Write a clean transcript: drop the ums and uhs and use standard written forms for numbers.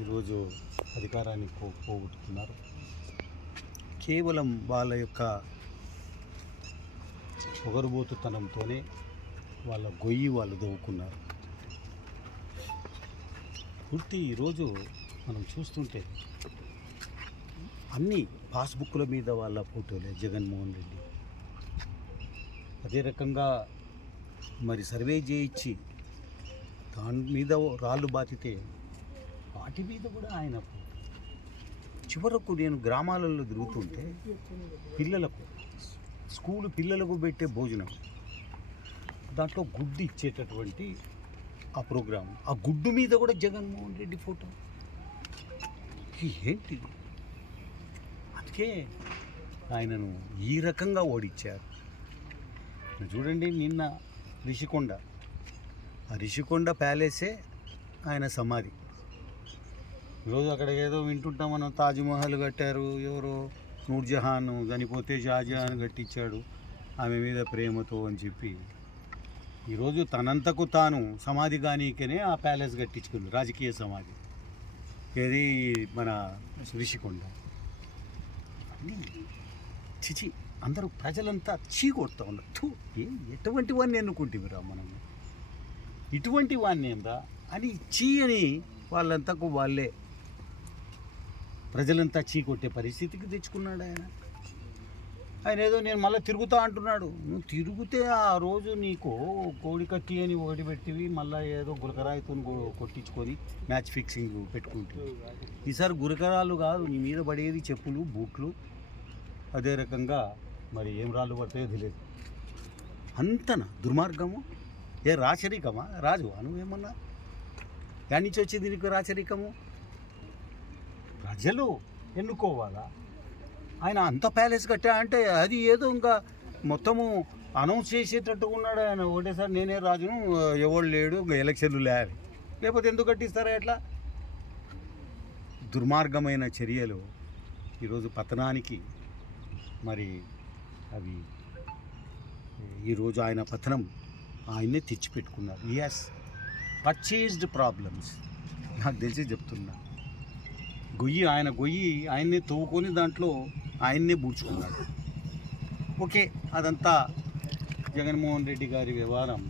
ఈరోజు అధికారాన్ని పోగొట్టుకున్నారు. కేవలం వాళ్ళ యొక్క పొగరుబోతుతనంతోనే వాళ్ళ గొయ్యి వాళ్ళు దవ్వుకున్నారు. పూర్తి ఈరోజు మనం చూస్తుంటే అన్ని పాస్బుక్ల మీద వాళ్ళ ఫోటోలే జగన్మోహన్ రెడ్డి. అదే రకంగా మరి సర్వే చేయించి దాని మీద రాళ్ళు బాతితే వాటి మీద కూడా ఆయన చివరకు నేను గ్రామాలలో తిరుగుతుంటే పిల్లలకు స్కూలు పిల్లలకు పెట్టే భోజనం దాంట్లో గుడ్డు ఇచ్చేటటువంటి ఆ ప్రోగ్రాం, ఆ గుడ్డు మీద కూడా జగన్మోహన్ రెడ్డి ఫోటో. ఏంటి? అందుకే ఆయనను ఈ రకంగా ఓడించారు. చూడండి, నిన్న రిషికొండ, ఆ రిషికొండ ప్యాలెసే ఆయన సమాధి. ఈరోజు అక్కడ ఏదో వింటుంటాం మనం, తాజ్మహల్ కట్టారు, ఎవరో నూర్జహాన్ చనిపోతే షాజహాన్ కట్టించాడు ఆమె మీద ప్రేమతో అని చెప్పి. ఈరోజు తనంతకు తాను సమాధి కానీకనే ఆ ప్యాలెస్ కట్టించుకుంది, రాజకీయ సమాధి. ఏది మన రిషికొండ. చిచి, అందరూ ప్రజలంతా చీకొడుతూ ఉన్నారు. ఎటువంటి వాడిని ఎన్నుకుంటేమిరా మనం, ఇటువంటి వాడిని ఏందా అని అని వాళ్ళంతకు వాళ్ళే ప్రజలంతా చీకొట్టే పరిస్థితికి తెచ్చుకున్నాడు ఆయన. ఆయన ఏదో నేను మళ్ళీ తిరుగుతా అంటున్నాడు. నువ్వు తిరుగుతే ఆ రోజు నీకు కోడి కత్తి అని ఒకటి పెట్టివి, మళ్ళీ ఏదో గురకరాయితో కొట్టించుకొని మ్యాచ్ ఫిక్సింగ్ పెట్టుకుంటుంది. ఈసారి గురకరాలు కాదు, నీ మీద పడేది చెప్పులు, బూట్లు. అదే రకంగా మరి ఏం రాళ్ళు పడతాయో తెలియదు. అంతనా దుర్మార్గము? ఏ రాచరికమా? రాజు నువ్వేమన్నా దాని నుంచి వచ్చేది నీకు రాచరికము? ప్రజలు ఎన్నుకోవాలా? ఆయన అంత ప్యాలెస్ కట్టా అంటే అది ఏదో ఇంకా మొత్తము అనౌన్స్ చేసేటట్టుగా ఉన్నాడు ఆయన. ఒకటేసారి నేనే రాజును, ఎవడు లేడు, ఎలక్షన్లు లేవి, లేకపోతే ఎందుకు కట్టిస్తారా? ఎట్లా దుర్మార్గమైన చర్యలు ఈరోజు పతనానికి మరి అవి ఈరోజు ఆయన పతనం ఆయన్నే తెచ్చిపెట్టుకున్నారు. Yes, purchased problems. నాకు తెలిసి చెప్తున్నా, గొయ్యి ఆయన్నే తవ్వుకొని దాంట్లో ఆయన్నే బూడ్చుకున్నాడు. ఓకే, అదంతా జగన్మోహన్ రెడ్డి గారి వ్యవహారం.